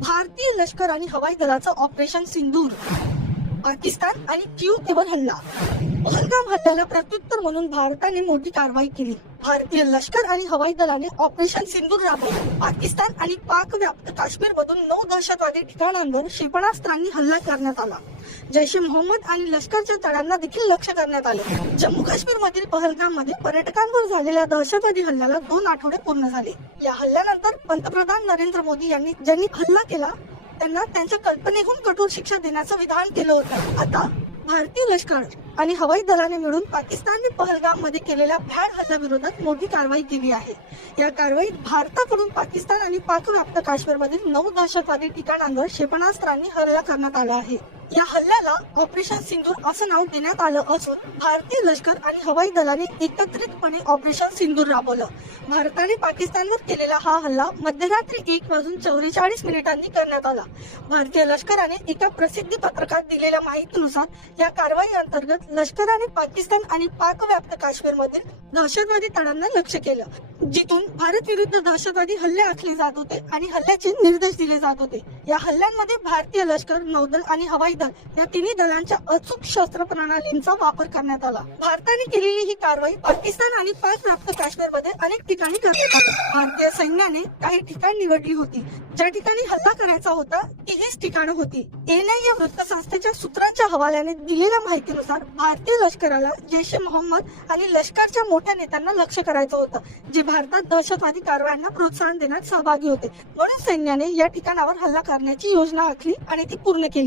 भारतीय लष्कर आणि हवाई दलाचं ऑपरेशन सिंदूर. पाकिस्तान आणि क्यूतेवर हल्ला. पहलगाम हल्ल्याला प्रत्युत्तर म्हणून भारताने मोठी कारवाई केली. भारतीय लष्कर आणि हवाई दलाने ऑपरेशन सिंधूर राबवले. पाकिस्तान आणि पाक व्याप्त काश्मीर मधून नऊ दहशतवादी ठिकाणांवर क्षेपणास्त्रांनी हल्ला करण्यात आला. जैश ए मोहम्मद आणि लष्करच्या तळांना देखील लक्ष करण्यात आले. जम्मू काश्मीर मधील पहलगाममध्ये पर्यटकांवर झालेल्या दहशतवादी हल्ल्याला दोन आठवडे पूर्ण झाले. या हल्ल्यानंतर पंतप्रधान नरेंद्र मोदी यांनी ज्यांनी हल्ला केला त्यांना त्यांच्या कल्पनेहून कठोर शिक्षा देण्याचं विधान केलं होतं. आता भारतीय लष्कर आणि हवाई दलाने मिळून पाकिस्तानने पहलगाममध्ये केलेल्या भ्याड हल्ल्याविरोधात मोठी कारवाई केली आहे. या कारवाईत भारताकडून पाकिस्तान आणि पाकव्याप्त काश्मीरमधील काश्मीर मधील नऊ दहशतवादी ठिकाणांवर क्षेपणास्त्रांनी हल्ला करण्यात आला आहे. या हल्ल्याला ऑपरेशन सिंदूर असं नाव देण्यात आलं असून भारतीय लष्कर आणि हवाई दलाने एकत्रितपणे ऑपरेशन सिंदूर राबवलं. भारताने पाकिस्तानवर केलेला हा हल्ला मध्यरात्री एक वाजून चौवेचाळीस मिनिटांनी करण्यात आला. भारतीय लष्कराने एका प्रसिद्धी पत्रकात दिलेल्या माहितीनुसार या कारवाई अंतर्गत लष्कराने पाकिस्तान आणि पाकव्याप्त काश्मीरमधील काश्मीर मधील दहशतवादी तळांना लक्ष केलं. जिथून भारत विरुद्ध दहशतवादी हल्ले आखले जात होते आणि हल्ल्याचे निर्देश दिले जात होते. या हल्ल्यांमध्ये भारतीय लष्कर नौदल आणि हवाई दल या तिन्ही दलांच्या अचूक शस्त्र प्रणालींचा वापर करण्यात आला. भारताने केलेली ही कारवाई पाकिस्तान आणि पाक प्राप्त काश्मीरमध्ये अनेक ठिकाणी करण्यात आली. भारतीय सैन्याने काही ठिकाण निवडली होती. ज्या ठिकाणी हल्ला करायचा होता ती हीच ठिकाणं होती. एनआय या वृत्तसंस्थेच्या सूत्रांच्या हवाल्याने दिलेल्या माहितीनुसार भारतीय लष्कराला जैश ए मोहम्मद आणि लष्करच्या मोठ्या नेत्यांना लक्ष करायचं होतं जे भारतात दहशतवादी कारवायांना प्रोत्साहन देण्यात सहभागी होते. म्हणून सैन्याने या ठिकाणावर हल्ला करण्याची योजना आखली आणि ती पूर्ण केली.